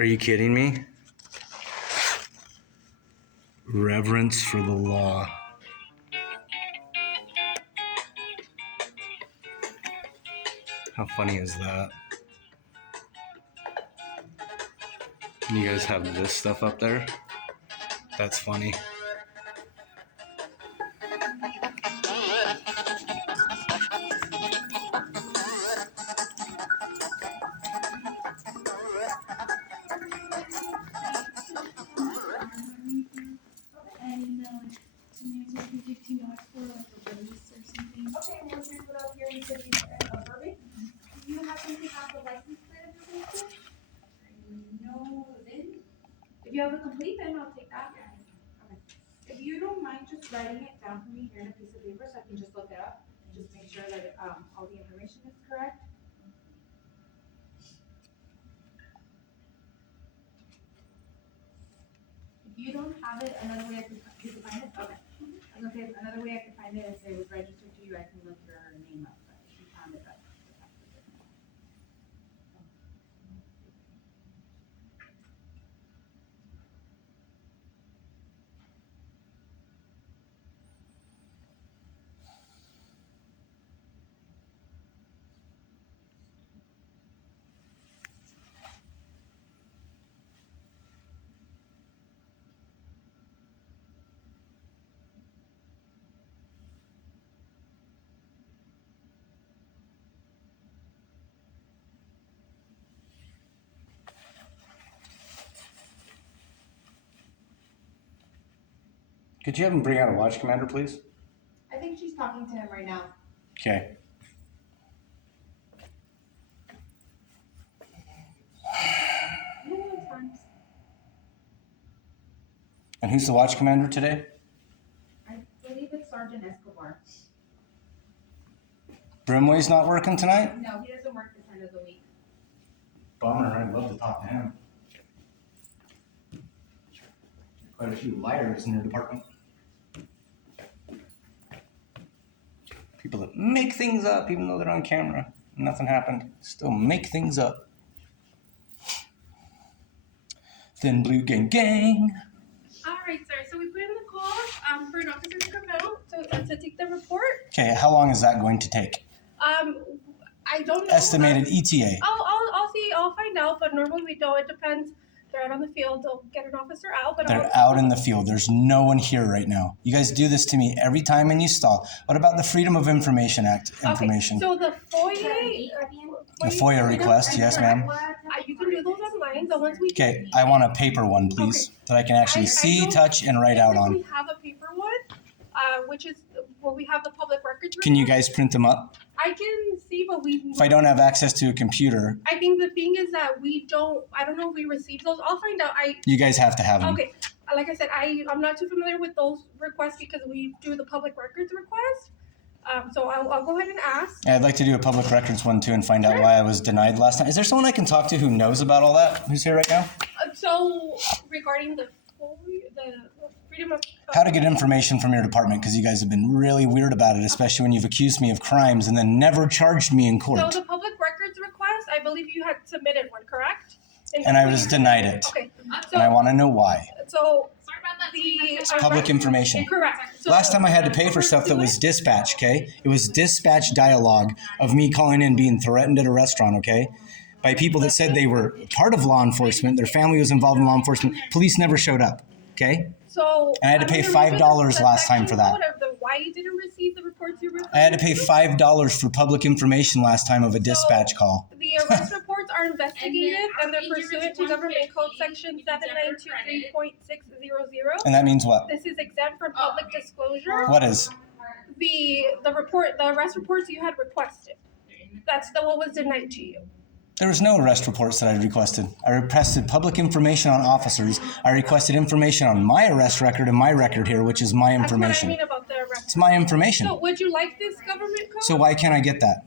Are you kidding me? Reverence for the law. How funny is that? You guys have this stuff up there? That's funny. If you have a complete, then I'll take that. Okay. If you don't mind just writing it down for me here in a piece of paper so I can just look it up and just make sure that all the information is correct. If you don't have it, another way I can find it? Okay. I was gonna say, another way I can find it is it was registered to you, I can look your name up, but if you found it, that's Could you have him bring out a watch commander, please? I think she's talking to him right now. Okay. No, it's fine. And who's the watch commander today? I believe it's Sergeant Escobar. Brimway's not working tonight? No, he doesn't work this end of the week. Bummer, I'd love to talk to him. Quite a few liars in your department. People that make things up even though they're on camera. Nothing happened. Still make things up. Thin Blue Gang Gang. All right, sir. So we put in the call for an officer to come out to take the report. Okay, how long is that going to take? I don't know. Estimated ETA. I'll see. I'll find out. But normally we don't. It depends. They're out on the field. They'll get an officer out. But They're out in the field. There's no one here right now. You guys do this to me every time and you stall. What about the Freedom of Information Act information? Okay, so the FOIA. A FOIA request, yes, ma'am. You can do those online. The ones we Okay, I want a paper one, please, that I can actually see, touch, and write out on. We have a paper one, which is we have the public records. Can you guys print them up? I can see, but we. If I don't have access to a computer. I think the thing is that we don't. I don't know if we received those. I'll find out. You guys have to have them. Okay, like I said, I'm not too familiar with those requests because we do the public records request. So I'll go ahead and ask. I'd like to do a public records one too and find out why I was denied last time. Is there someone I can talk to who knows about all that? Who's here right now? So regarding the freedom of how to get information from your department, because you guys have been really weird about it, especially when you've accused me of crimes and then never charged me in court. So the public records request, I believe you had submitted one, correct? And I was denied it. Okay. So, and I want to know why. So sorry about that. It's public information. Correct. So, last time I had to pay for stuff that was dispatch, okay? It was dispatch dialogue of me calling in being threatened at a restaurant, okay? By people that said they were part of law enforcement, their family was involved in law enforcement. Police never showed up, okay? So and I had to pay $5 last time for that. Why you didn't receive the reports you referred I had to pay $5 for public information last time of a dispatch call. The arrest reports are investigated and they're pursuant to Government Code Section 7923.600. And that means what? This is exempt from public disclosure. What is? The arrest reports you had requested. That's what was denied to you. There was no arrest reports that I requested. I requested public information on officers. I requested information on my arrest record and my record here, which is my information. That's what I mean about the arrest. It's my information. So would you like this government code? So why can't I get that?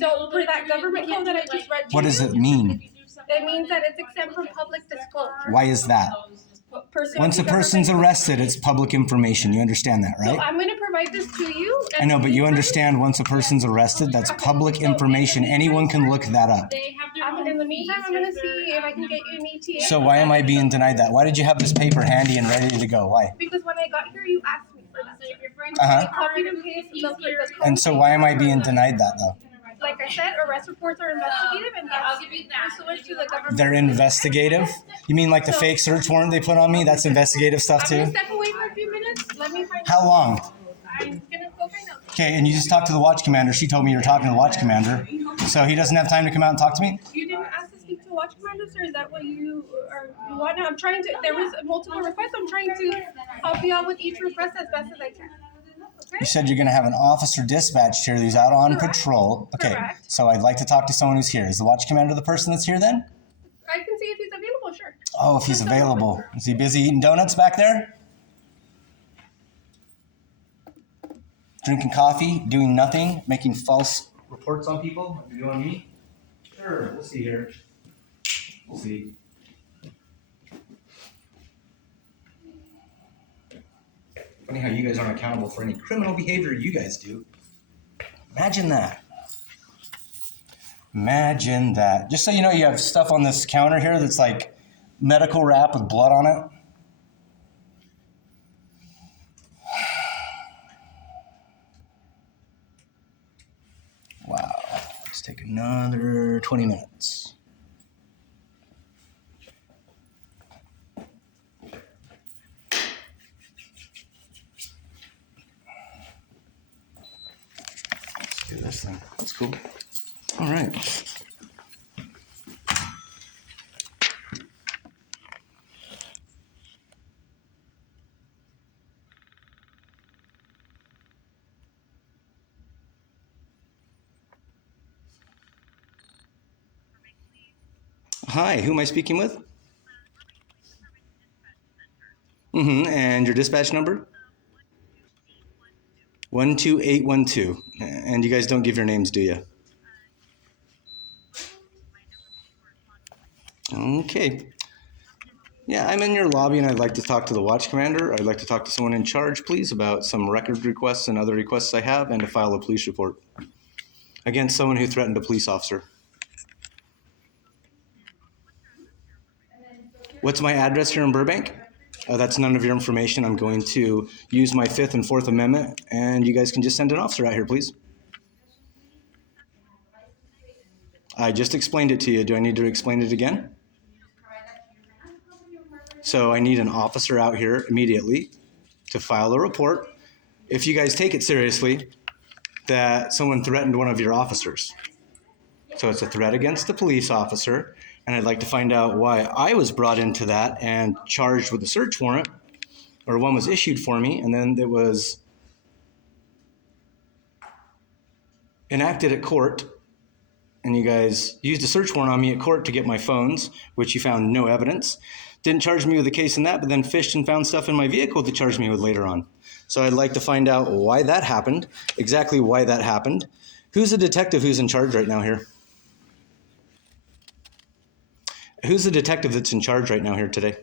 So for that government code that I just read to you, what does it mean? It means that it's exempt from public disclosure. Why is that? person. Once a person's arrested, it's public information. You understand that, So right? I'm going to provide this to you. I know, but you understand once a person's arrested, that's public information. Anyone can look that up. They have their own In the meantime, I'm going to fees. see if I can get you an ETA. So why am I being denied that? Why did you have this paper handy and ready to go? Why? Because when I got here, you asked me for that. So if your friend Uh-huh. Copied and pasted the And so why am I being denied that though? Like I said, arrest reports are investigative, and I'll that's give you that. pursuant to the government. They're investigative? You mean like the fake search warrant they put on me? That's investigative stuff I'm going too? to step away for a few minutes. Let me find How long? I'm going to go find out. Okay, and you just talked to the watch commander. She told me you're talking to the watch commander. So he doesn't have time to come out and talk to me? You didn't ask to speak to watch commander, sir? Is that what you want? I'm trying to, there was multiple requests. I'm trying to help you out with each request as best as I can. You said you're going to have an officer dispatched here who's out on Correct. patrol. Okay, Correct. so I'd like to talk to someone who's here. Is the watch commander the person that's here then? I can see if he's available, sure. Oh, if he's available. Is he busy eating donuts back there? Drinking coffee, doing nothing, making false reports on people? Are you on me? Sure, we'll see here. We'll see. Funny how you guys aren't accountable for any criminal behavior you guys do. Imagine that. Imagine that. Just so you know, you have stuff on this counter here that's like medical wrap with blood on it. Wow. Let's take another 20 minutes. Let's do this thing. That's cool. All right. Hi, who am I speaking with? And your dispatch number? 12812. And you guys don't give your names, do you? Okay. Yeah, I'm in your lobby and I'd like to talk to the watch commander. I'd like to talk to someone in charge, please, about some record requests and other requests I have and to file a police report against someone who threatened a police officer. What's my address here in Burbank? That's none of your information. I'm going to use my 5th and 4th Amendment, and you guys can just send an officer out here, please. I just explained it to you. Do I need to explain it again? So I need an officer out here immediately to file a report, if you guys take it seriously, that someone threatened one of your officers. So it's a threat against a police officer. And I'd like to find out why I was brought into that and charged with a search warrant, or one was issued for me, and then it was enacted at court, and you guys used a search warrant on me at court to get my phones, which you found no evidence. Didn't charge me with a case in that, but then fished and found stuff in my vehicle to charge me with later on. So I'd like to find out why that happened, exactly why that happened. Who's the detective who's in charge right now here? Who's the detective that's in charge right now here today?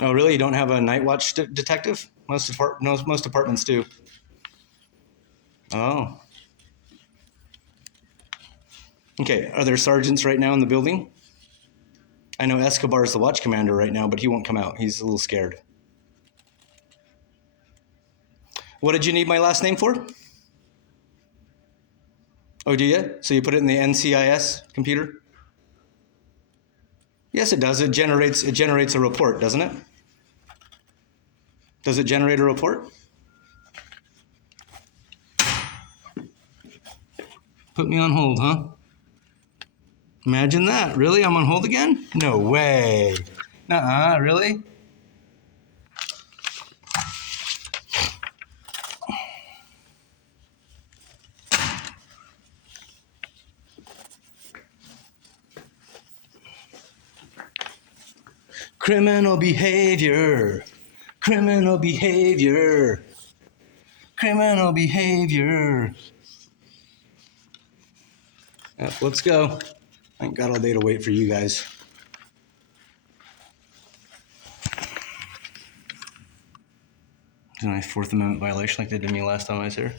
Oh, really? You don't have a night watch detective? Most departments do. Oh. Okay, are there sergeants right now in the building? I know Escobar is the watch commander right now, but he won't come out. He's a little scared. What did you need my last name for? Oh, do you? So you put it in the NCIS computer? Yes, it does. It generates a report, doesn't it? Does it generate a report? Put me on hold, huh? Imagine that. Really? I'm on hold again? No way. Nuh-uh, really? Criminal behavior, criminal behavior, criminal behavior. Yep, let's go. I ain't got all day to wait for you guys. Is my Fourth Amendment violation like they did to me last time I was here?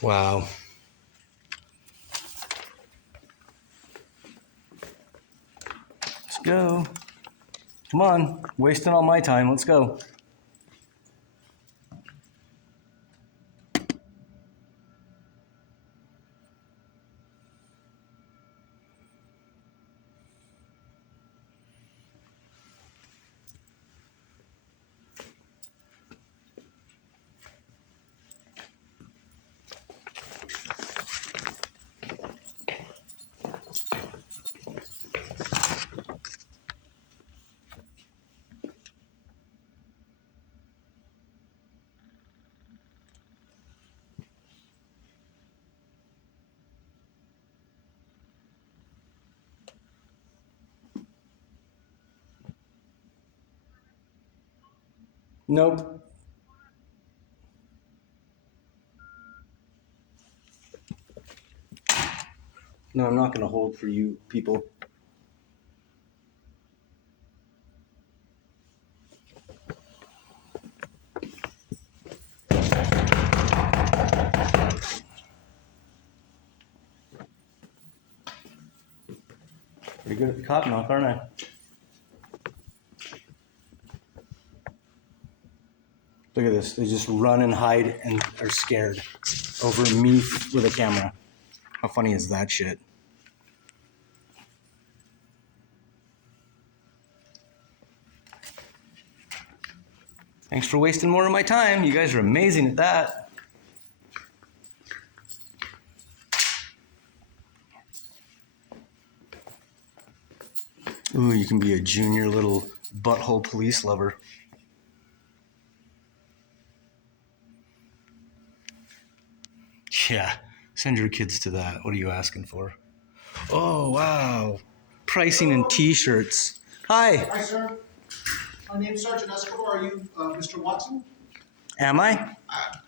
Wow. Let's go. Come on, wasting all my time. Let's go. Nope. No, I'm not going to hold for you people. Pretty good at the cop knock, aren't I? Look at this. They just run and hide and are scared over me with a camera. How funny is that shit? Thanks for wasting more of my time. You guys are amazing at that. Ooh, you can be a junior little butthole police lover. Yeah, send your kids to that. What are you asking for? Oh, wow. Pricing and t-shirts. Hi. Hi, sir. My name's Sergeant Escobar. Are you Mr. Watson? Am I?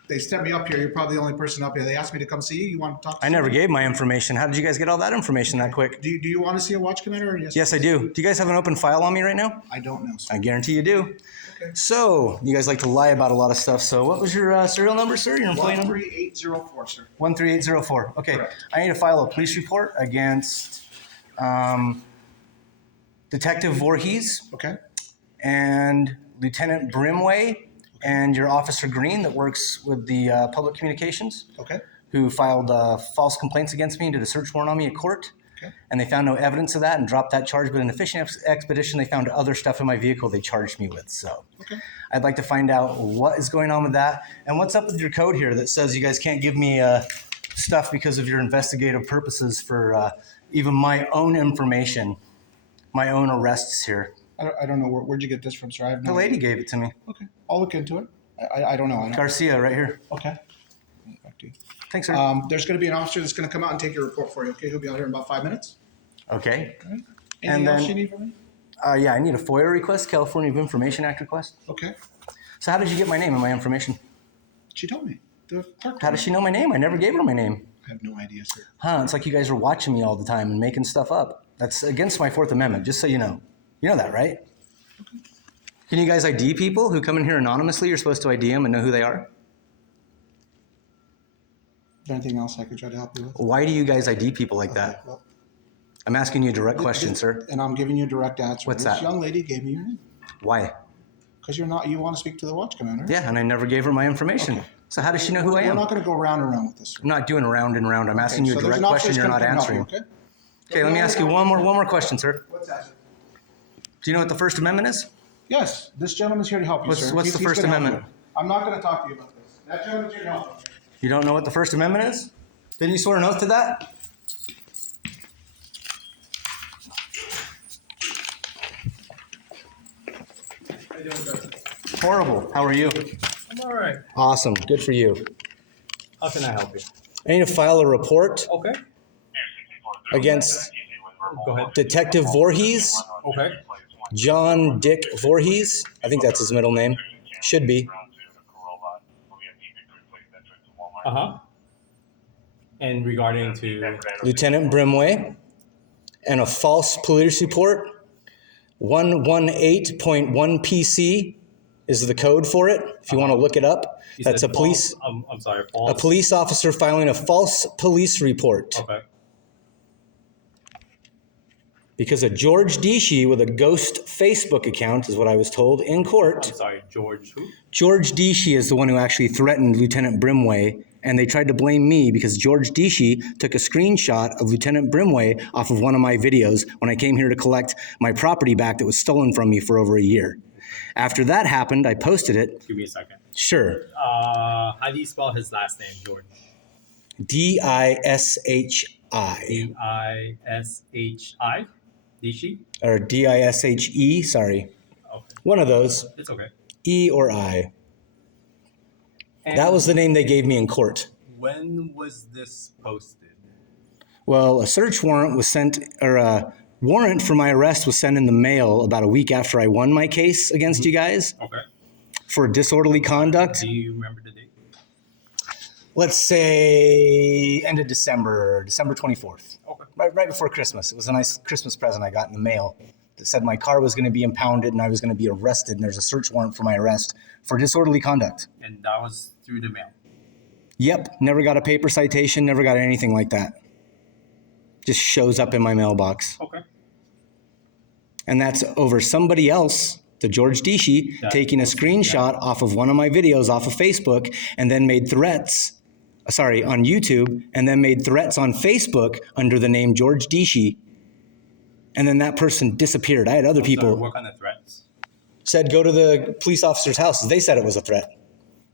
They sent me up here. You're probably the only person up here. They asked me to come see you. You want to talk to I never somebody? gave my information. How did you guys get all that information that quick? Do you want to see a watch commander? Or yes? Yes, I do. Do you guys have an open file on me right now? I don't know, sir. I guarantee you do. Okay. So, you guys like to lie about a lot of stuff. So, what was your serial number, sir? Your employee number? 13804, sir. 13804. Okay. Correct. I need to file a police report against Detective Voorhis Okay. and Lieutenant Brimway and your Officer Green that works with the public communications, Okay. who filed false complaints against me and did a search warrant on me at court. Okay. And they found no evidence of that and dropped that charge. But in a fishing expedition, they found other stuff in my vehicle they charged me with. So Okay. I'd like to find out what is going on with that. And what's up with your code here that says you guys can't give me stuff because of your investigative purposes for even my own information, my own arrests here. I don't know. Where'd you get this from, sir? I have no The lady idea. gave it to me. Okay. I'll look into it. I don't know. Garcia, right here. Okay. Back to you. Thanks, sir. There's going to be an officer that's going to come out and take your report for you. Okay. He'll be out here in about 5 minutes. Okay. All right. And Anything else then- you need from me? Yeah, I need a FOIA request, California Information Act request. Okay. So how did you get my name and my information? She told me. The clerk How told does me. she know my name? I never gave her my name. I have no idea, sir. Huh, it's like you guys are watching me all the time and making stuff up. That's against my Fourth Amendment, just so you know. You know that, right? Can you guys ID people who come in here anonymously? You're supposed to ID them and know who they are? Is there anything else I could try to help you with? Why do you guys ID people like that? Okay, well, I'm asking you a direct question, sir. and I'm giving you a direct answer. What's this that? young lady gave me your name Why? because you want to speak to the watch commander. Yeah, and I never gave her my information. Okay. So how does she know who I We're am? not going to go round and round with this. I'm not doing round and round. I'm asking you a so there's direct an officer question you're that's not gonna come help answering. you, Okay, let me ask you one more question, sir. What's that? Do you know what the First Amendment is? Yes, this gentleman's here to help you, What's- sir. what's the First gonna help Amendment? you. I'm not going to talk to you about this. That gentleman's here to help you. You don't know what the First Amendment is? Didn't you swear an oath to that? you doing, sir? Horrible. How are you? I'm all right. Awesome. Good for you. How can I help you? I need to file a report Okay. against Go ahead. Detective Voorhis, Okay. John Dick Voorhis. I think that's his middle name. Should be. Uh-huh. And regarding to... Lieutenant Brimway, and a false police report. 118.1 PC is the code for it. If you want to look it up, You that's a said police false, I'm sorry, false. a police officer filing a false police report Okay. because a George Deeshy with a ghost Facebook account is what I was told in court. I'm sorry, George who? George Deeshy is the one who actually threatened Lieutenant Brimway, and they tried to blame me because George Deeshy took a screenshot of Lieutenant Brimway off of one of my videos when I came here to collect my property back that was stolen from me for over a year. After that happened, I posted it. Give me a second. Sure. How do you spell his last name, George? D-I-S-H-I. D-I-S-H-I? Dishi? Or D-I-S-H-E, sorry. Okay. One of those, It's okay. E or I. And That was the name they gave me in court. when was this posted? Well, a search warrant was sent, or a warrant for my arrest was sent in the mail about a week after I won my case against you guys Okay. for disorderly conduct. Do you remember the date? Let's say end of December 24th. Okay. Right before Christmas. It was a nice Christmas present I got in the mail that said my car was going to be impounded and I was going to be arrested, and there's a search warrant for my arrest for disorderly conduct. And that was through the mail. Yep, never got a paper citation, never got anything like that. Just shows up in my mailbox. Okay. And that's over somebody else, the George Deeshy, taking a screenshot off of one of my videos off of Facebook and then made threats, on YouTube, and then made threats on Facebook under the name George Deeshy. And then that person disappeared. I had other people What kind of threats? said go to the police officer's house. They said it was a threat.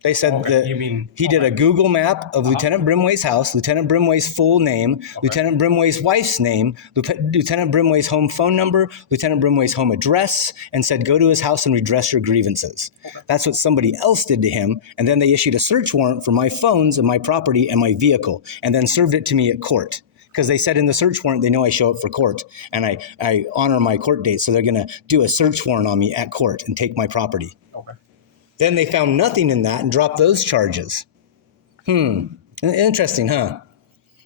They said Okay, that you mean- he did a Google map of Lieutenant Brimway's house, Lieutenant Brimway's full name, Lieutenant Brimway's wife's name, Lieutenant Brimway's home phone number, Lieutenant Brimway's home address, and said go to his house and redress your grievances. That's what somebody else did to him, and then they issued a search warrant for my phones and my property and my vehicle, and then served it to me at court. Because they said in the search warrant, they know I show up for court, and I honor my court date, so they're going to do a search warrant on me at court and take my property. Okay. Then they found nothing in that and dropped those charges. Interesting, huh?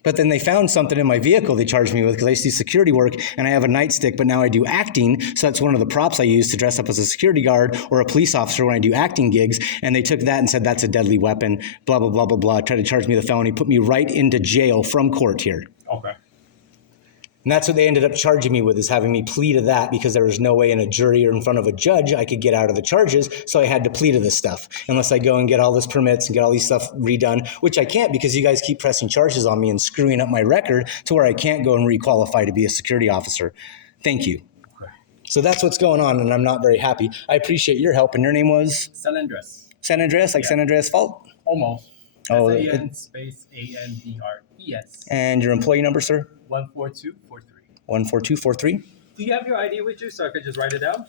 But then they found something in my vehicle they charged me with because I used to do security work and I have a nightstick, but now I do acting. So that's one of the props I use to dress up as a security guard or a police officer when I do acting gigs. And they took that and said, that's a deadly weapon, blah, blah, blah, blah, blah. Tried to charge me with a felony, put me right into jail from court here. Okay. And that's what they ended up charging me with, is having me plead to that because there was no way in a jury or in front of a judge I could get out of the charges. So I had to plead to this stuff unless I go and get all this permits and get all these stuff redone, which I can't because you guys keep pressing charges on me and screwing up my record to where I can't go and requalify to be a security officer. Thank you. Okay. So that's what's going on, and I'm not very happy. I appreciate your help. And your name was? San Andres. San Andreas, like San Andreas Fault? Almost. Oh, S-A-N space A-N-D-R-E-S. And your employee number, sir? 14243. 14243? Do you have your ID with you so I could just write it down?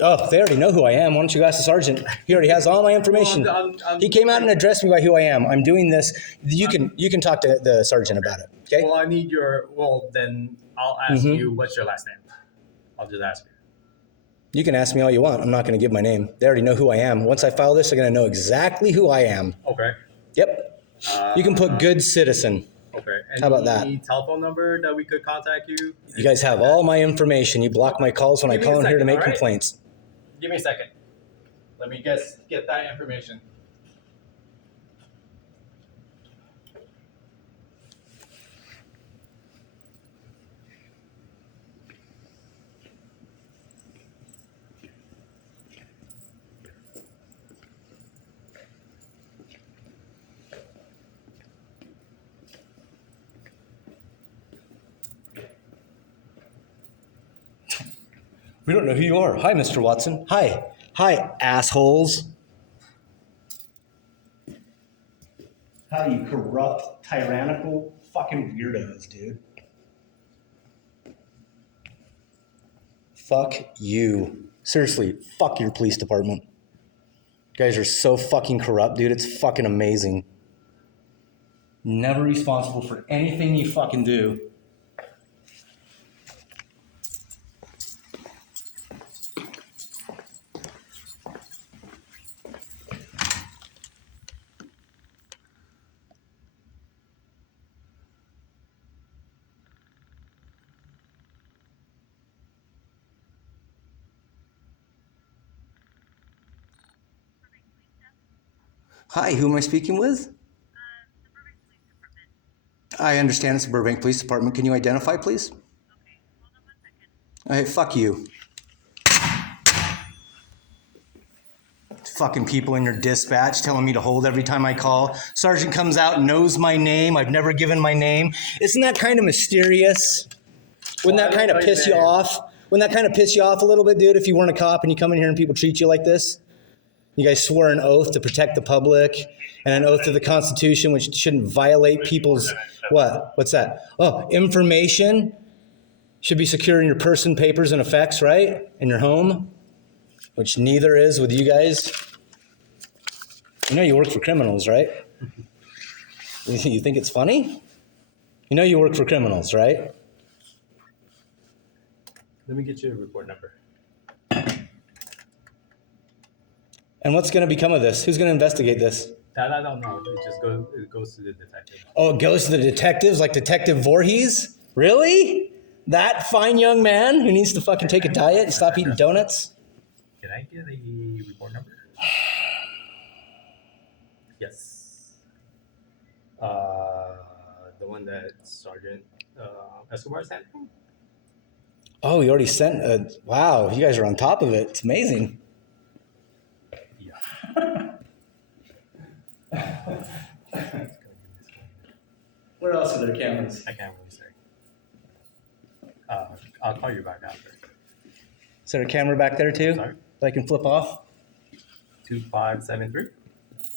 Oh, they already know who I am. Why don't you ask the sergeant? He already has all my information. Well, He came out and addressed me by who I am. I'm doing this. You can talk to the sergeant about it. Okay. Well, I need your. Well, then I'll ask you. What's your last name? I'll just ask you. You can ask me all you want. I'm not going to give my name. They already know who I am. Once I file this, they're going to know exactly who I am. Okay. Yep. You can put good citizen. Okay. And How about that? any telephone number that we could contact you? You guys have all my information. You block my calls when I Give me a call in here to second, make all right? complaints. Give me a second. Let me get that information. We don't know who you are. Hi, Mr. Watson. Hi. Hi, assholes. Hi, you corrupt, tyrannical fucking weirdos, dude. Fuck you. Seriously, fuck your police department. You guys are so fucking corrupt, dude. It's fucking amazing. Never responsible for anything you fucking do. Hi, who am I speaking with? I understand it's the Burbank Police Department. Can you identify, please? Okay, fuck you. Fucking people in your dispatch telling me to hold every time I call. Sergeant comes out, knows my name. I've never given my name. Isn't that kind of mysterious? Wouldn't that kind of piss you off? Wouldn't that kind of piss you off a little bit, dude, if you weren't a cop and you come in here and people treat you like this? You guys swore an oath to protect the public and an oath to the Constitution, which shouldn't violate people's, what? What's that? Oh, information should be secure in your person, papers, and effects, right? In your home, which neither is with you guys. You know you work for criminals, right? You think it's funny? You know you work for criminals, right? Let me get you a report number. And what's going to become of this? Who's going to investigate this? That I don't know. It goes to the detective. Oh, it goes to the detectives, like Detective Voorhis? Really? That fine young man who needs to fucking take a diet and stop eating donuts? Can I get a report number? Yes. The one that Sergeant Escobar sent me? Oh, you already sent wow, you guys are on top of it. It's amazing. Where else are there cameras? I can't really say. I'll call you back after. Is there a camera back there too? Sorry? That I can flip off? 2573.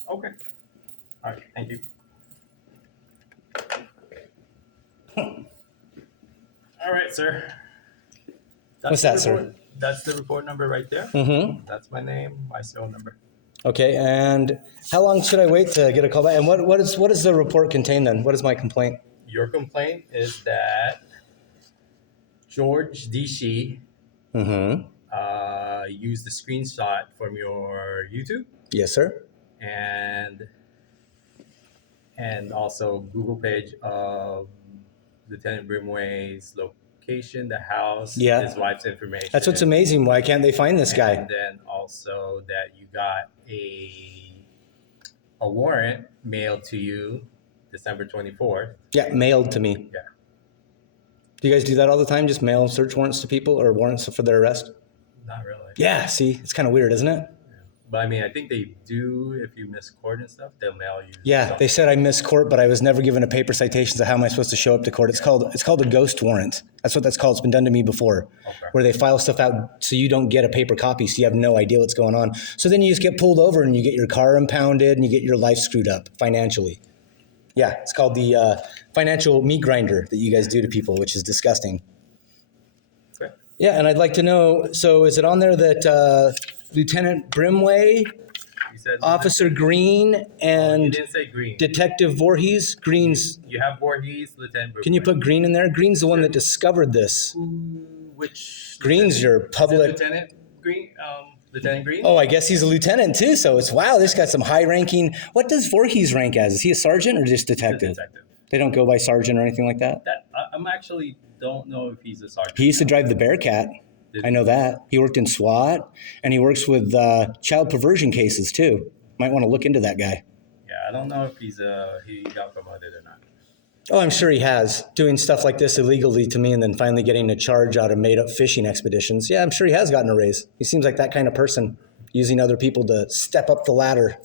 Okay. All right. Thank you. All right, sir. What's that, sir? That's the report number right there. Mm-hmm. That's my name, my cell number. Okay, and how long should I wait to get a call back? And what does the report contain then? What is my complaint? Your complaint is that George D. Used the screenshot from your YouTube Yes, sir. and also Google page of Lieutenant Brimway's location, the house, Yeah. his wife's information. That's what's amazing. Why can't they find this guy? And then also that you got a warrant mailed to you December 24th. Yeah, mailed to me. Yeah. Do you guys do that all the time? Just mail search warrants to people or warrants for their arrest? Not really. Yeah, see, it's kind of weird, isn't it? But I mean, I think they do, if you miss court and stuff, they'll mail you. Yeah, something. they said I missed court, but I was never given a paper citation. So how am I supposed to show up to court? It's called a ghost warrant. That's what that's called. It's been done to me before, where they file stuff out so you don't get a paper copy, so you have no idea what's going on. So then you just get pulled over and you get your car impounded and you get your life screwed up financially. Yeah, it's called the financial meat grinder that you guys do to people, which is disgusting. Okay. Yeah, and I'd like to know, so is it on there that Lieutenant Brimway, You said Officer Green, you and didn't say Green. Detective Voorhis? Green's, You have Voorhis, Lieutenant Brimway. can you put Green in there? Green's the one that discovered this. Which Green's your Is it public, Lieutenant Green? Lieutenant Green? oh, I guess he's a lieutenant too, so it's, wow, this got some high ranking. What does Voorhis rank as? Is he a sergeant or just He's a detective? detective. They don't go by sergeant or anything like that? I'm actually don't know if he's a sergeant. He used to drive the Bearcat. I know that. He worked in SWAT, and he works with child perversion cases too. Might want to look into that guy. Yeah, I don't know if he got promoted or not. Oh, I'm sure he has. Doing stuff like this illegally to me and then finally getting a charge out of made-up fishing expeditions. Yeah, I'm sure he has gotten a raise. He seems like that kind of person, using other people to step up the ladder.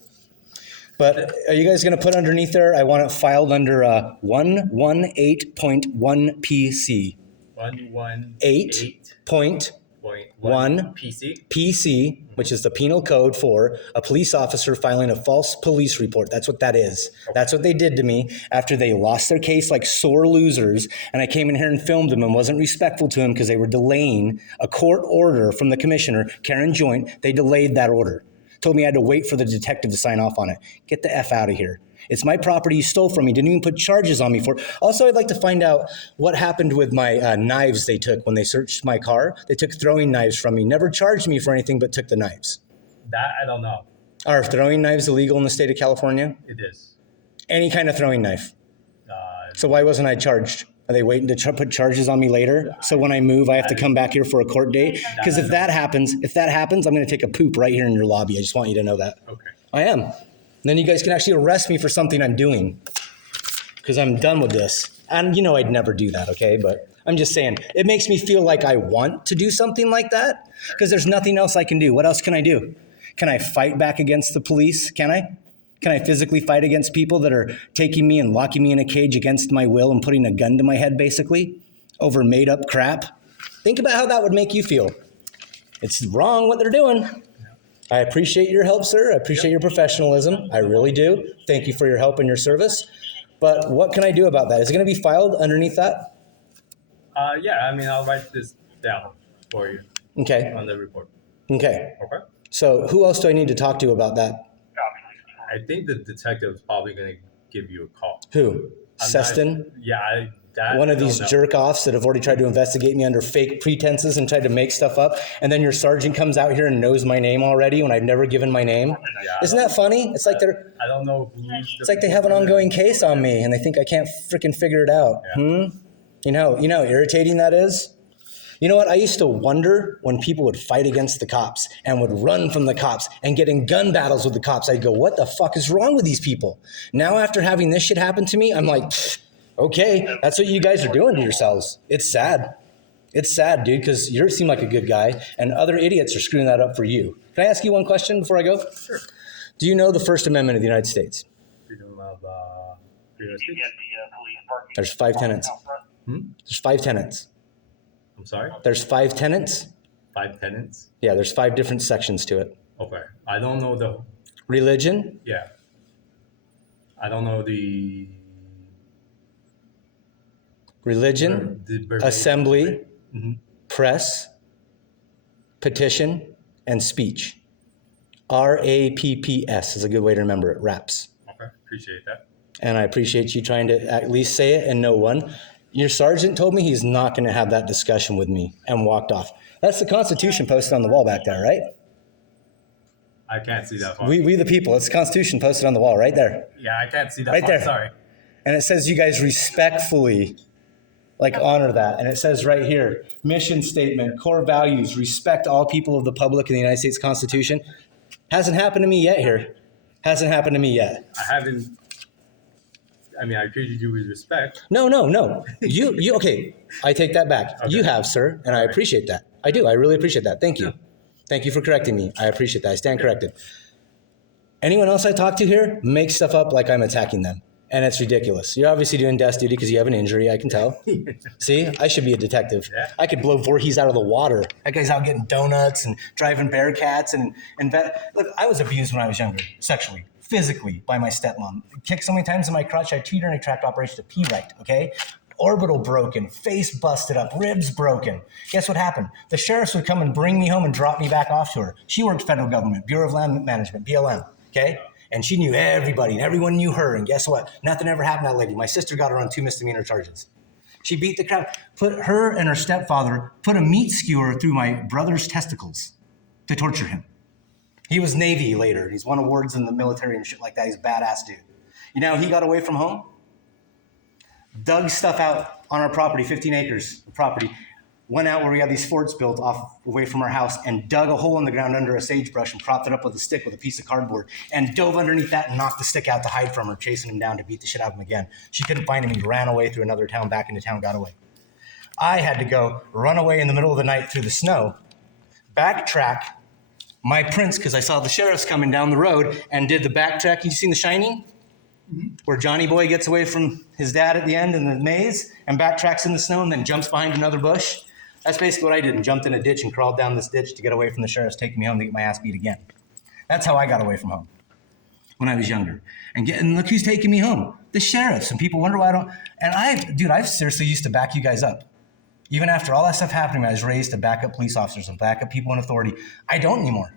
But are you guys going to put underneath there, I want it filed under 118.1 PC. 118. 8.1 1.1 PC. PC, which is the penal code for a police officer filing a false police report. That's what that is. That's what they did to me after they lost their case like sore losers. And I came in here and filmed them and wasn't respectful to them because they were delaying a court order from the commissioner, Karen Joint. They delayed that order. Told me I had to wait for the detective to sign off on it. Get the F out of here. It's my property you stole from me. Didn't even put charges on me for it. Also, I'd like to find out what happened with my knives they took when they searched my car. They took throwing knives from me. Never charged me for anything but took the knives. That I don't know. Are throwing knives illegal in the state of California? It is. Any kind of throwing knife. So why wasn't I charged? Are they waiting to put charges on me later? So when I move, I have to come back here for a court date? Because if that happens, I'm going to take a poop right here in your lobby. I just want you to know that. Okay. I am. Then you guys can actually arrest me for something I'm doing because I'm done with this. And you know I'd never do that, okay? But I'm just saying, it makes me feel like I want to do something like that because there's nothing else I can do. What else can I do? Can I fight back against the police? Can I? Can I physically fight against people that are taking me and locking me in a cage against my will and putting a gun to my head, basically, over made up crap? Think about how that would make you feel. It's wrong what they're doing. I appreciate your help, sir. I appreciate your professionalism. I really do. Thank you for your help and your service. But what can I do about that? Is it going to be filed underneath that? Yeah, I mean, I'll write this down for you Okay. on the report. Okay. Okay. So who else do I need to talk to about that? I think the detective is probably going to give you a call. Who? Seston? One of these jerk-offs that have already tried to investigate me under fake pretenses and tried to make stuff up, and then your sergeant comes out here and knows my name already when I've never given my name. Yeah, Isn't that funny? It's like I don't know who's it's like they have an ongoing case on me and they think I can't freaking figure it out. Yeah. You know how irritating that is? You know what? I used to wonder when people would fight against the cops and would run from the cops and get in gun battles with the cops. I'd go, what the fuck is wrong with these people? Now after having this shit happen to me, I'm like, okay, that's what you guys are doing to yourselves. It's sad. It's sad, dude, because you seem like a good guy, and other idiots are screwing that up for you. Can I ask you one question before I go? Sure. Do you know the First Amendment of the United States? Freedom of speech. There's 5 tenets. There's 5 tenets. I'm sorry? There's 5 tenets. 5 tenets? Yeah, there's 5 different sections to it. Okay. I don't know the... Religion, Yeah. I don't know the assembly, Mhm. press, petition, and speech. RAPPS is a good way to remember it. RAPS. Okay. Appreciate that. And I appreciate you trying to at least say it and know one. Your sergeant told me he's not going to have that discussion with me and walked off. That's the Constitution posted on the wall back there, right? I can't see that far. We the people. It's the Constitution posted on the wall right there. Yeah, I can't see that Right far. there. Sorry. And it says you guys respectfully honor that. And it says right here, mission statement, core values, respect all people of the public in the United States Constitution. Hasn't happened to me yet here. Hasn't happened to me yet. I treated you with respect. No. You okay. I take that back. Okay. You have, sir, and I appreciate that. I do. I really appreciate that. Thank you. Yeah. Thank you for correcting me. I appreciate that. I stand corrected. Anyone else I talk to here makes stuff up like I'm attacking them. And it's ridiculous. You're obviously doing desk duty because you have an injury, I can tell. See, I should be a detective. Yeah. I could blow Voorhis out of the water. That guy's out getting donuts and driving Bearcats and look, I was abused when I was younger, sexually, physically, by my stepmom. Kicked so many times in my crotch, I had uterine tract operation to pee right, okay? Orbital broken, face busted up, ribs broken. Guess what happened? The sheriffs would come and bring me home and drop me back off to her. She worked federal government, Bureau of Land Management, BLM, okay? And she knew everybody, and everyone knew her. And guess what? Nothing ever happened to that lady. My sister got her on 2 misdemeanor charges. She beat the crap. Her and her stepfather put a meat skewer through my brother's testicles to torture him. He was Navy later. He's won awards in the military and shit like that. He's a badass dude. You know how he got away from home? Dug stuff out on our property, 15 acres of property. Went out where we had these forts built away from our house and dug a hole in the ground under a sagebrush and propped it up with a stick with a piece of cardboard and dove underneath that and knocked the stick out to hide from her, chasing him down to beat the shit out of him again. She couldn't find him. He ran away through another town, back into town, got away. I had to go run away in the middle of the night through the snow, backtrack my prints because I saw the sheriffs coming down the road and did the backtrack. You seen The Shining? Where Johnny Boy gets away from his dad at the end in the maze and backtracks in the snow and then jumps behind another bush. That's basically what I did and jumped in a ditch and crawled down this ditch to get away from the sheriffs taking me home to get my ass beat again. That's how I got away from home when I was younger. And look who's taking me home. The sheriffs. And people wonder why I don't. And I've seriously used to back you guys up. Even after all that stuff happened to me, I was raised to back up police officers and back up people in authority. I don't anymore.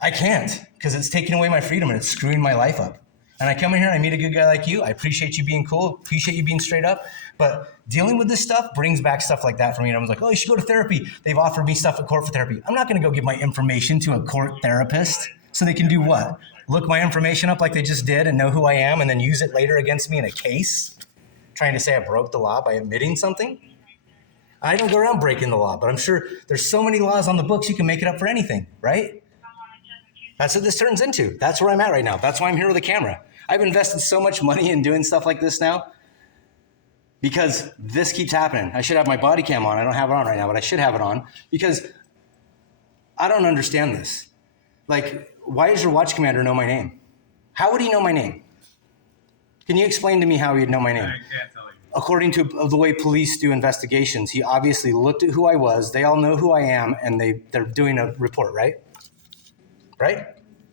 I can't because it's taking away my freedom and it's screwing my life up. And I come in here and I meet a good guy like you. I appreciate you being cool, appreciate you being straight up. But dealing with this stuff brings back stuff like that for me. And I was like, oh, you should go to therapy. They've offered me stuff at court for therapy. I'm not going to go give my information to a court therapist so they can do what? Look my information up like they just did and know who I am and then use it later against me in a case? Trying to say I broke the law by admitting something? I don't go around breaking the law, but I'm sure there's so many laws on the books you can make it up for anything, right? That's what this turns into. That's where I'm at right now. That's why I'm here with a camera. I've invested so much money in doing stuff like this now because this keeps happening. I should have my body cam on. I don't have it on right now, but I should have it on because I don't understand this. Like, why does your watch commander know my name? How would he know my name? Can you explain to me how he'd know my name? I can't tell you. According to the way police do investigations, he obviously looked at who I was. They all know who I am, and they're doing a report, right? Right?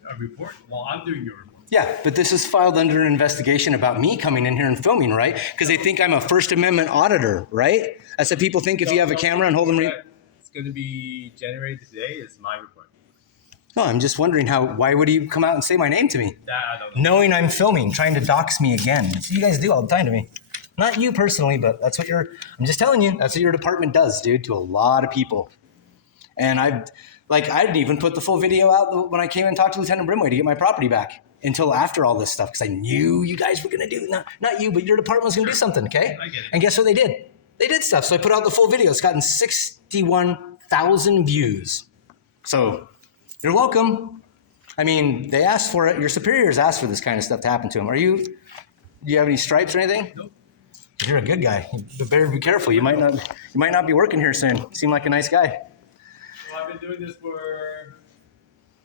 A report? Well, I'm doing your report. Yeah, but this is filed under an investigation about me coming in here and filming, right? Because they think I'm a First Amendment auditor, right? That's what people think if you have a camera and hold them. It's going to be generated today. Is my report. No, I'm just wondering why would he come out and say my name to me? That I don't know. Knowing I'm filming, trying to dox me again. That's what you guys do all the time to me. Not you personally, but that's what I'm just telling you, that's what your department does, dude, to a lot of people. And I didn't even put the full video out when I came and talked to Lt.Brimway to get my property back until after all this stuff, because I knew you guys were going to do, not you, but your department was going to do something, okay? I get it. And guess what they did? They did stuff. So I put out the full video. It's gotten 61,000 views. So you're welcome. I mean, they asked for it. Your superiors asked for this kind of stuff to happen to them. Do you have any stripes or anything? Nope. You're a good guy. You better be careful. You might not be working here soon. You seem like a nice guy. Well, I've been doing this for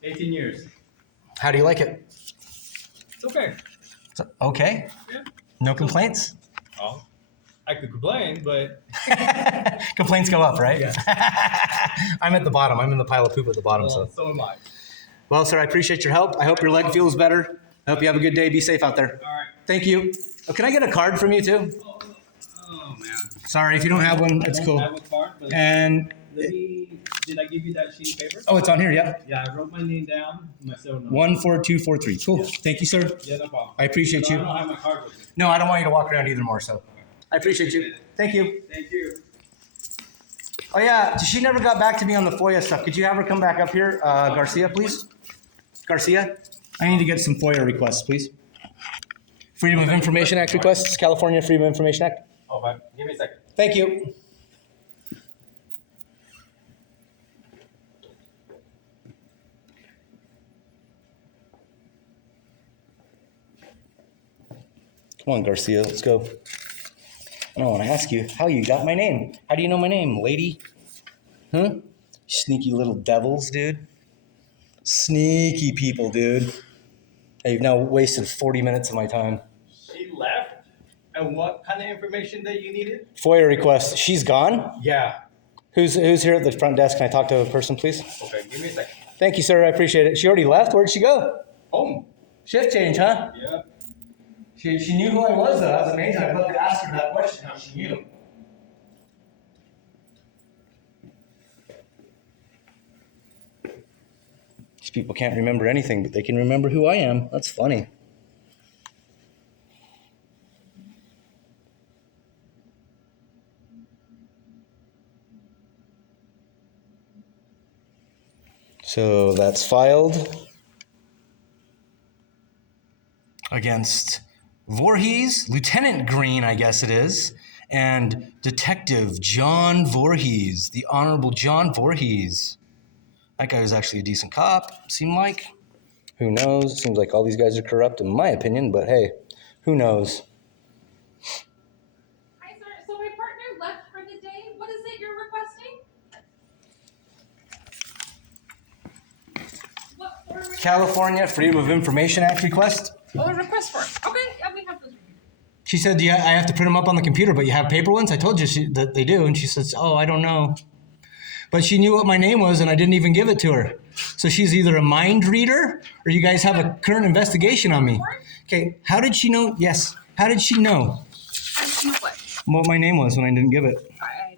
18 years. How do you like it? It's okay. Okay. Yeah. No complaints? Well, I could complain, but Complaints go up, right? Yeah. I'm at the bottom. I'm in the pile of poop at the bottom. so am I. Well, sir, I appreciate your help. I hope your leg feels better. I hope you have a good day. Be safe out there. All right. Thank you. Oh, can I get a card from you too? Oh man. Sorry, if you don't have one, it's cool. I don't have a card, but And did I give you that sheet of paper? oh, it's on here. Yep. Yeah, I wrote my name down, my cell number. 14243. Cool. Thank you, sir. Yeah, no problem. I appreciate I you. don't have my card with me. No, I don't want you to walk around either more. So I appreciate you. Thank you. Thank you. Oh yeah, she never got back to me on the FOIA stuff. Could you have her come back up here, Garcia, please? Garcia, I need to get some FOIA requests, please. Freedom of Information Act requests, California Freedom of Information Act. Oh, fine. Give me a second. Thank you. Come on, Garcia, let's go. I want to ask you how you got my name. How do you know my name, lady? Huh? Sneaky little devils, dude. Sneaky people, dude. Hey, you've now wasted 40 minutes of my time. She left? And what kind of information that you needed? FOIA request. She's gone? Yeah. Who's here at the front desk? Can I talk to a person, please? Okay, give me a second. Thank you, sir. I appreciate it. She already left? Where'd she go? Home. Shift change, huh? Yeah. She knew who I was, though. That was amazing. I'd love to ask her that question, how she knew. These people can't remember anything, but they can remember who I am. That's funny. So that's filed against Voorhis, Lt.Green, I guess it is, and Detective John Voorhis, the Honorable John Voorhis. That guy was actually a decent cop, seemed like. Who knows? It seems like all these guys are corrupt, in my opinion, but hey, who knows? Hi, sir. So my partner left for the day. What is it you're requesting? What California Freedom of Information Act request. Oh, a request for it. Okay, yeah, we have those. She said, "Yeah, I have to print them up on the computer, but you have paper ones." I told you that they do, and she says, "Oh, I don't know." But she knew what my name was, and I didn't even give it to her. So she's either a mind reader, or you guys have a current investigation on me. Okay, how did she know? Yes, how did she know How did you know what? what my name was when I didn't give it? I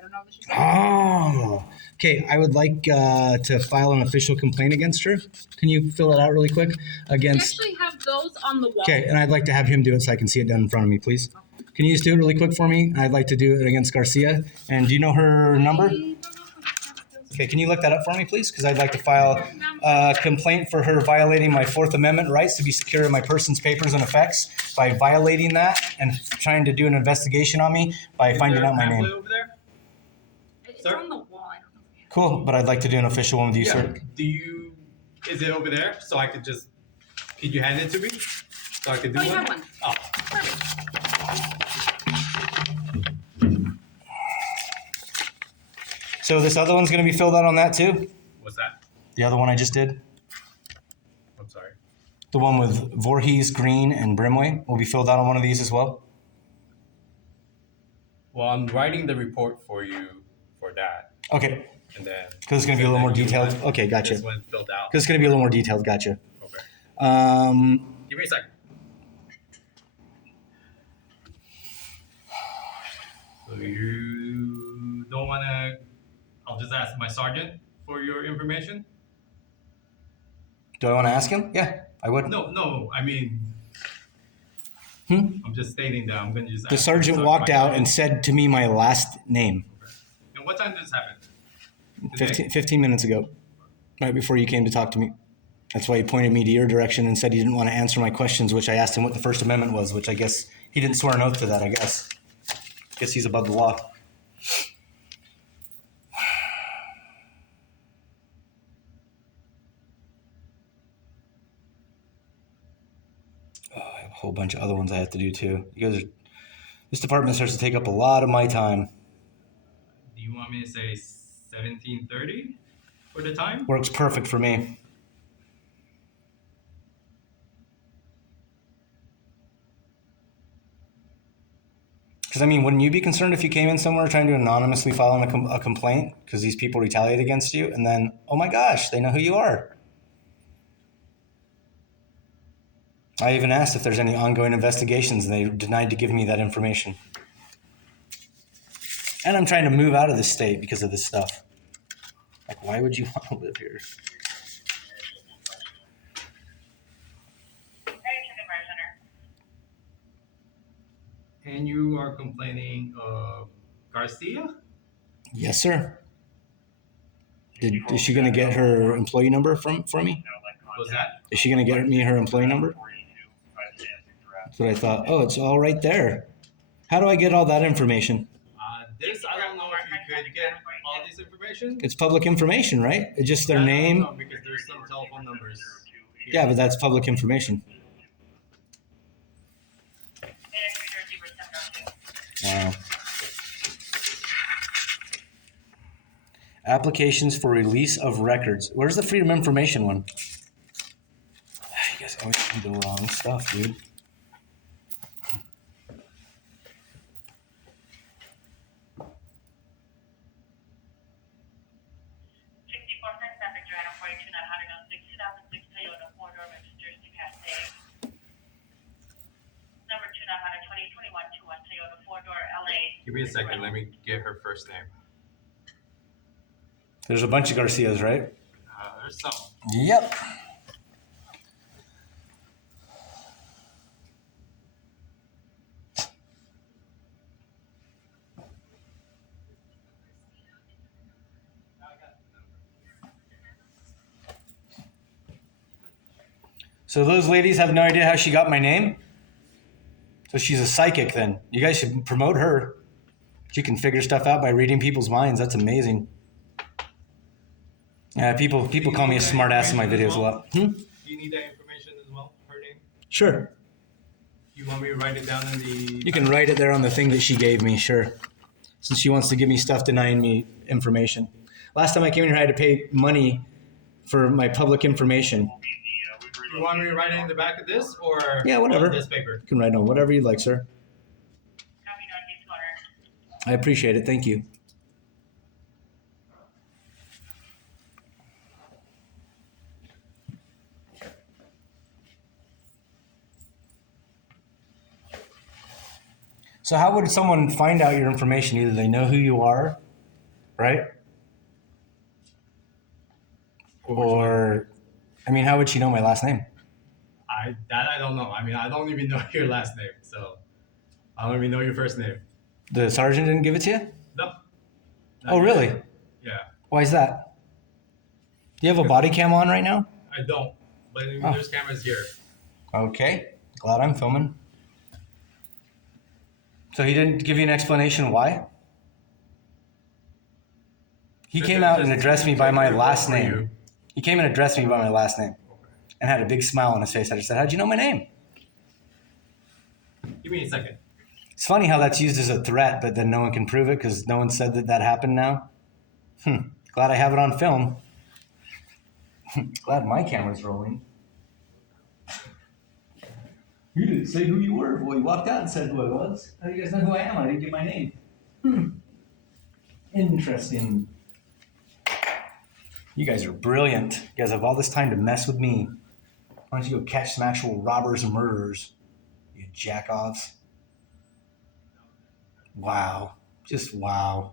don't know what she's saying. Oh, okay. I would like to file an official complaint against her. Can you fill it out really quick? We Against. actually have those on the wall. Okay, and I'd like to have him do it so I can see it done in front of me, please. Can you just do it really quick for me? I'd like to do it against Garcia. And do you know her number? Okay, can you look that up for me, please? Because I'd like to file a complaint for her violating my Fourth Amendment rights to be secure in my person's papers and effects by violating that and trying to do an investigation on me by finding out my name. Over there? It's Sir? on the wall. I don't know. Cool, but I'd like to do an official one with you, sir. Is it over there? So I could just, could you hand it to me? So I could do Oh, you one? have one. Oh, Perfect. So this other one's going to be filled out on that too? what's that? The other one I just did? I'm sorry. The one with Voorhis, Green, and Brimway will be filled out on one of these as well? Well, I'm writing the report for you for that. Okay, And then. because it's going to be a little more you detailed. want Okay, gotcha. This one filled out. Because it's going to be a little more detailed, gotcha. Okay. Give me a second. So you don't want to, I'll just ask my sergeant for your information? Do I want to ask him? Yeah, I would. No, I mean, I'm just stating that I'm going to just The ask sergeant my walked out and sergeant. said to me my last name Okay. And what time did this happen? Today? 15 minutes ago, right before you came to talk to me. That's why he pointed me to your direction and said he didn't want to answer my questions, which I asked him what the First Amendment was, which I guess he didn't swear an oath to that, I guess. Guess he's above the law. Oh, I have a whole bunch of other ones I have to do too. This department starts to take up a lot of my time. Do you want me to say 17:30 for the time? Works perfect for me. Because, I mean, wouldn't you be concerned if you came in somewhere trying to anonymously file a complaint because these people retaliate against you and then, oh my gosh, they know who you are? I even asked if there's any ongoing investigations and they denied to give me that information. And I'm trying to move out of the state because of this stuff. Like, why would you want to live here? And you are complaining of Garcia? Yes, sir. Is she going to get her employee number from me? Was that? Is she going to get me her employee number? That's what I thought. Oh, it's all right there. How do I get all that information? This, I don't know if you could get all this information. It's public information, right? It's just their I don't name. know, because there's some telephone numbers. here. Yeah, but that's public information. Wow. Applications for release of records. Where's the freedom of information one? You guys always do the wrong stuff, dude. Give me a second. Let me get her first name. There's a bunch of Garcias, right? There's some. Yep. So those ladies have no idea how she got my name? So she's a psychic then. You guys should promote her. She can figure stuff out by reading people's minds. That's amazing. Yeah, people call me a smart ass in my videos a lot. Do you need that information as well? Her name? Sure. You want me to write it down in the... You can write it there on the thing that she gave me, sure. Since she wants to give me stuff denying me information. Last time I came in here, I had to pay money for my public information. You want me to write it in the back of this or Yeah, whatever. on this paper? You can write on whatever you'd like, sir. I appreciate it. Thank you. So how would someone find out your information? Either they know who you are, right? Or, I mean, how would she know my last name? I don't know. I mean, I don't even know your last name, so I don't even know your first name. The sergeant didn't give it to you? No. Oh, really? Yeah. Why is that? Do you have a body cam on right now? I don't, but Oh. there's cameras here. Okay. Glad I'm filming. So he didn't give you an explanation why? He came out and addressed me by my last name. He came and addressed me by my last name and had a big smile on his face. I just said, how'd you know my name? Give me a second. It's funny how that's used as a threat, but then no one can prove it because no one said that happened now. Glad I have it on film. Glad my camera's rolling. You didn't say who you were. Well, you walked out and said who I was. How do you guys know who I am? I didn't give my name. Interesting. You guys are brilliant. You guys have all this time to mess with me. Why don't you go catch some actual robbers and murderers? You jack-offs. Wow. Just wow.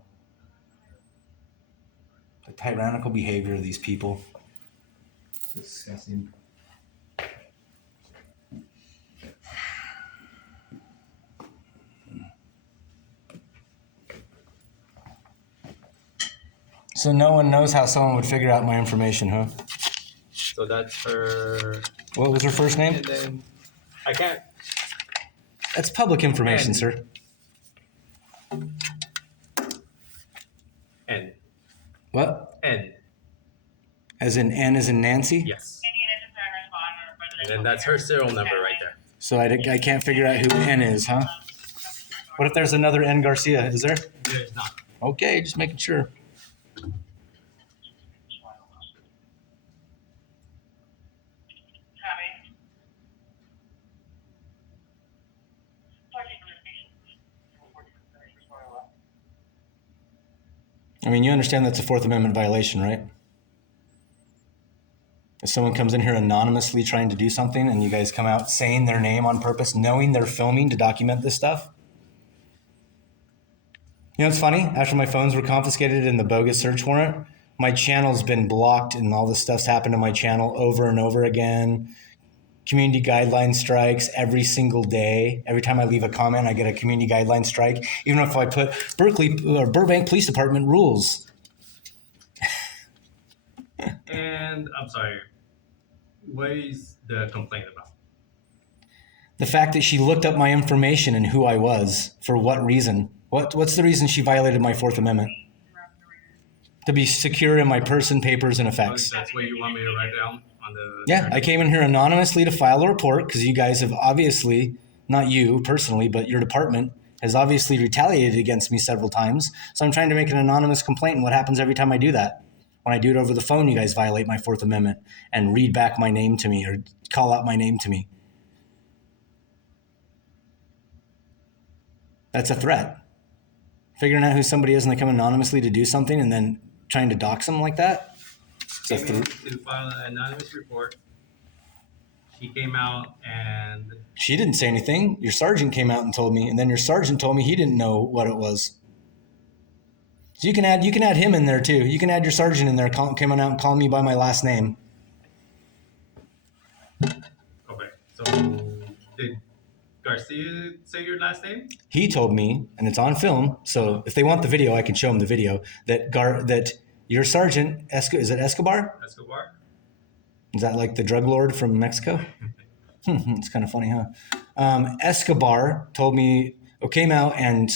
The tyrannical behavior of these people. Disgusting. So no one knows how someone would figure out my information, huh? So that's her. What was her first name? And then I can't. That's public information, N. sir. N. What? N. As in N as in Nancy? Yes. And then that's her serial number right there. So I can't figure out who N is, huh? What if there's another N Garcia? Is there? There's not. Okay, just making sure. I mean, you understand that's a Fourth Amendment violation, right? If someone comes in here anonymously trying to do something and you guys come out saying their name on purpose, knowing they're filming to document this stuff. You know what's funny? After my phones were confiscated in the bogus search warrant, my channel's been blocked and all this stuff's happened to my channel over and over again. Community guideline strikes every single day. Every time I leave a comment, I get a community guideline strike. Even if I put Berkeley or Burbank Police Department rules. And I'm sorry. What is the complaint about? The fact that she looked up my information and who I was. For what reason? What's the reason she violated my Fourth Amendment? To be secure in my person, papers, and effects. That's what you want me to write down on the. Yeah, I came in here anonymously to file a report because you guys have obviously, not you personally, but your department has obviously retaliated against me several times. So I'm trying to make an anonymous complaint. And what happens every time I do that? When I do it over the phone, you guys violate my Fourth Amendment and read back my name to me or call out my name to me. That's a threat. Figuring out who somebody is and they come anonymously to do something and then trying to dox them like that. Came in to file an anonymous report. She came out and. She didn't say anything. Your sergeant came out and told me, and then your sergeant told me he didn't know what it was. So you can add him in there too. You can add your sergeant in there, coming out and calling me by my last name. Okay, so did Garcia say your last name? He told me, and it's on film. So if they want the video, I can show them the video. That your sergeant is it Escobar? Escobar. Is that like the drug lord from Mexico? It's kind of funny, huh? Escobar told me, or came out and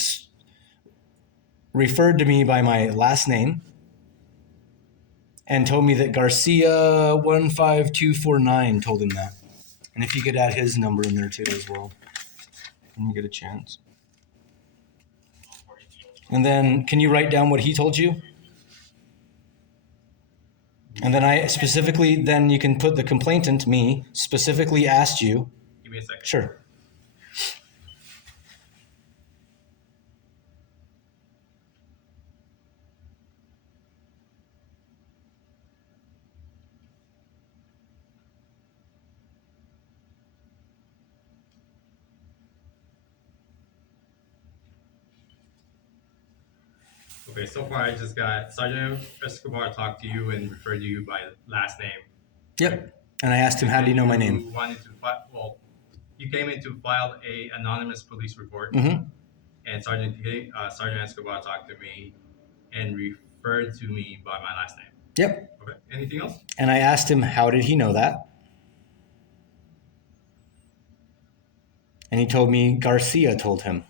referred to me by my last name and told me that Garcia 15249 told him that. And if you could add his number in there too as well, when you get a chance. And then can you write down what he told you? And then I specifically, then you can put the complainant, me, specifically asked you. Give me a second. Sure. Okay, so far I just got Sergeant Escobar talked to you and referred to you by last name. Yep. And I asked him, how do you know my name? You wanted to well, you came in to file a anonymous police report, Mm-hmm. and Sergeant Escobar talked to me and referred to me by my last name. Yep. Okay. Anything else? And I asked him, how did he know that? And he told me Garcia told him.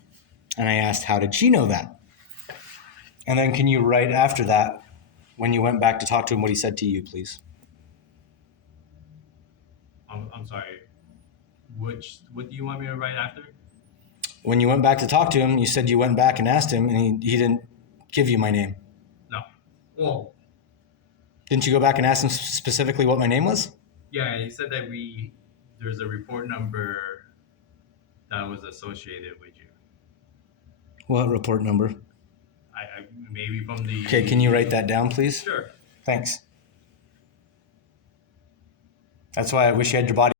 And I asked, how did she know that? And then can you write after that, when you went back to talk to him, what he said to you, please? I'm sorry. What do you want me to write after? When you went back to talk to him, you said you went back and asked him, and he didn't give you my name. No. Well, Didn't you go back and ask him specifically what my name was? yeah, he said that there's a report number that was associated with you. What report number? I maybe from the. Okay, can you write that down, please? Sure. Thanks. That's why I wish you had your body.